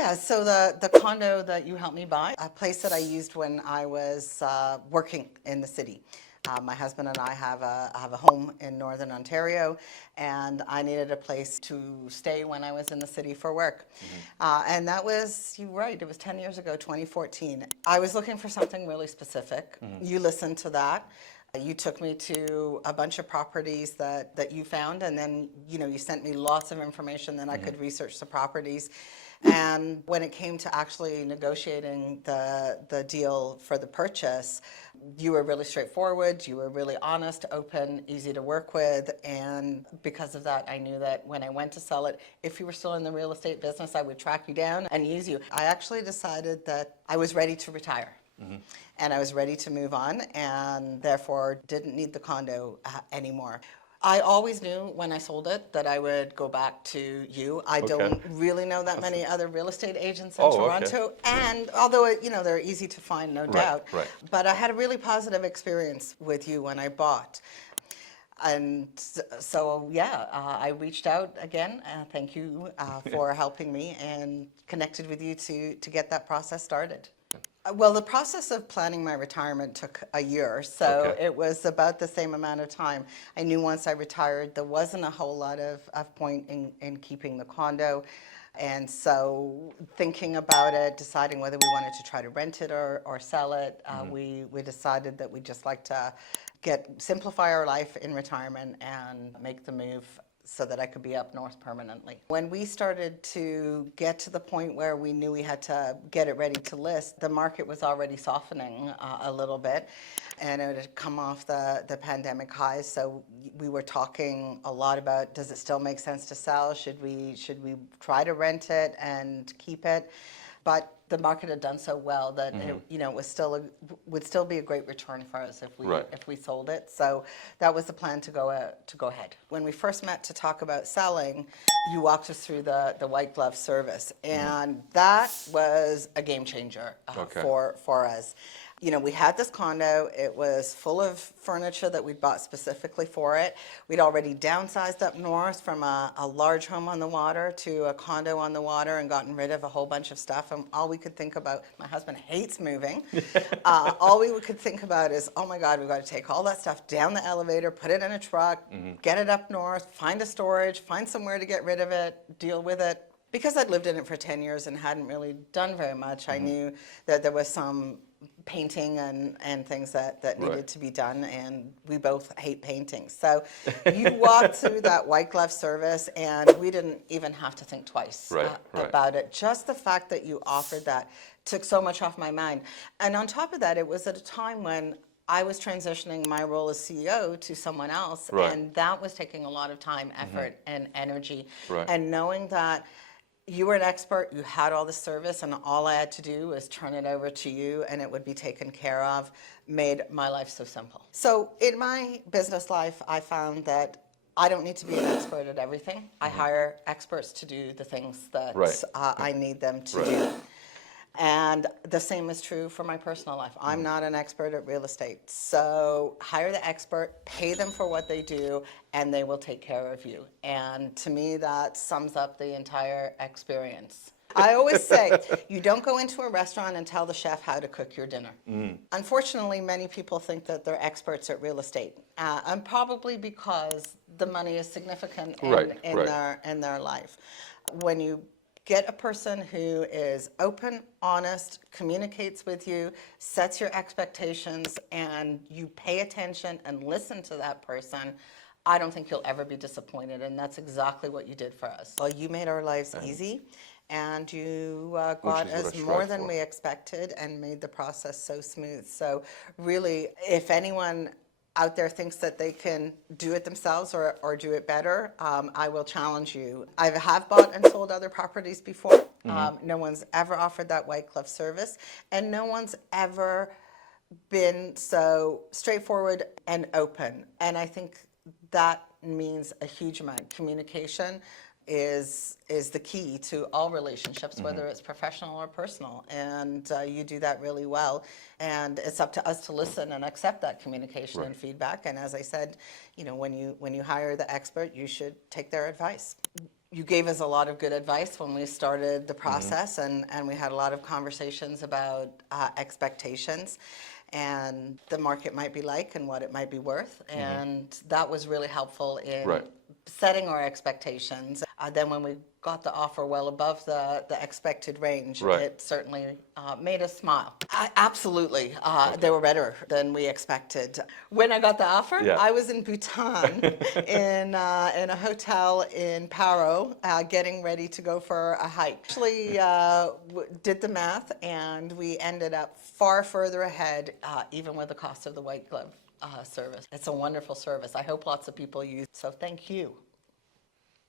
Yeah, so the condo that you helped me buy, a place that I used when I was working in the city. My husband and I have a home in Northern Ontario, and I needed a place to stay when I was in the city for work. And that was, you're right, it was 10 years ago, 2014. I was looking for something really specific. You listened to that. You took me to a bunch of properties that you found, and then you sent me lots of information that I could research the properties. And when it came to actually negotiating the deal for the purchase, you were really straightforward, you were really honest, open, easy to work with, and because of that, I knew that when I went to sell it, if you were still in the real estate business, I would track you down and use you. I actually decided that I was ready to retire. And I was ready to move on, and therefore didn't need the condo anymore. I always knew when I sold it that I would go back to you. I don't really know that many other real estate agents in Toronto, and although they're easy to find, no doubt. But I had a really positive experience with you when I bought. And so, yeah, I reached out again. Thank you for helping me, and connected with you to get that process started. Well, the process of planning my retirement took a year, so it was about the same amount of time. I knew once I retired, there wasn't a whole lot of point in keeping the condo. And so thinking about it, deciding whether we wanted to try to rent it or sell it, we decided that we'd just like to simplify our life in retirement and make the move so that I could be up north permanently. When we started to get to the point where we knew we had to get it ready to list, the market was already softening a little bit, and it had come off the pandemic highs. So we were talking a lot about, does it still make sense to sell? Should we try to rent it and keep it? But the market had done so well that it was would still be a great return for us if we sold it. So that was the plan to go ahead. When we first met to talk about selling, you walked us through the white glove service, and that was a game changer for us. We had this condo. It was full of furniture that we'd bought specifically for it. We'd already downsized up north from a large home on the water to a condo on the water and gotten rid of a whole bunch of stuff. And all we could think about, my husband hates moving, all we could think about is, oh my God, we've got to take all that stuff down the elevator, put it in a truck, get it up north, find a storage, find somewhere to get rid of it, deal with it. Because I'd lived in it for 10 years and hadn't really done very much, I knew that there was some painting and things that needed to be done, and we both hate painting. So you walked through that white glove service, and we didn't even have to think twice about it. Just the fact that you offered that took so much off my mind. And on top of that, it was at a time when I was transitioning my role as CEO to someone else, and that was taking a lot of time, effort, and energy. And knowing that you were an expert, you had all the service, and all I had to do was turn it over to you and it would be taken care of, made my life so simple. So in my business life, I found that I don't need to be an expert at everything. I hire experts to do the things that I need them to do. And the same is true for my personal life. I'm not an expert at real estate. So hire the expert, pay them for what they do, and they will take care of you. And to me, that sums up the entire experience. I always say, you don't go into a restaurant and tell the chef how to cook your dinner. Unfortunately, many people think that they're experts at real estate, and probably because the money is significant in their life. When you get a person who is open, honest, communicates with you, sets your expectations, and you pay attention and listen to that person, I don't think you'll ever be disappointed, and that's exactly what you did for us. Well, you made our lives easy, and you got us more than we expected and made the process so smooth. So really, if anyone out there thinks that they can do it themselves or do it better, I will challenge you. I have bought and sold other properties before. No one's ever offered that white glove service, and no one's ever been so straightforward and open. And I think that means a huge amount. Communication is the key to all relationships, whether it's professional or personal, and you do that really well. And it's up to us to listen and accept that communication and feedback. And as I said, when you hire the expert, you should take their advice. You gave us a lot of good advice when we started the process, and we had a lot of conversations about expectations and the market might be like and what it might be worth. And that was really helpful in Right. setting our expectations. Then when we got the offer well above the expected range, Right. it certainly made us smile. Absolutely. They were better than we expected. When I got the offer, Yeah. I was in Bhutan in a hotel in Paro getting ready to go for a hike. Actually did the math, and we ended up far further ahead, even with the cost of the white glove service. It's a wonderful service. I hope lots of people use it. So thank you.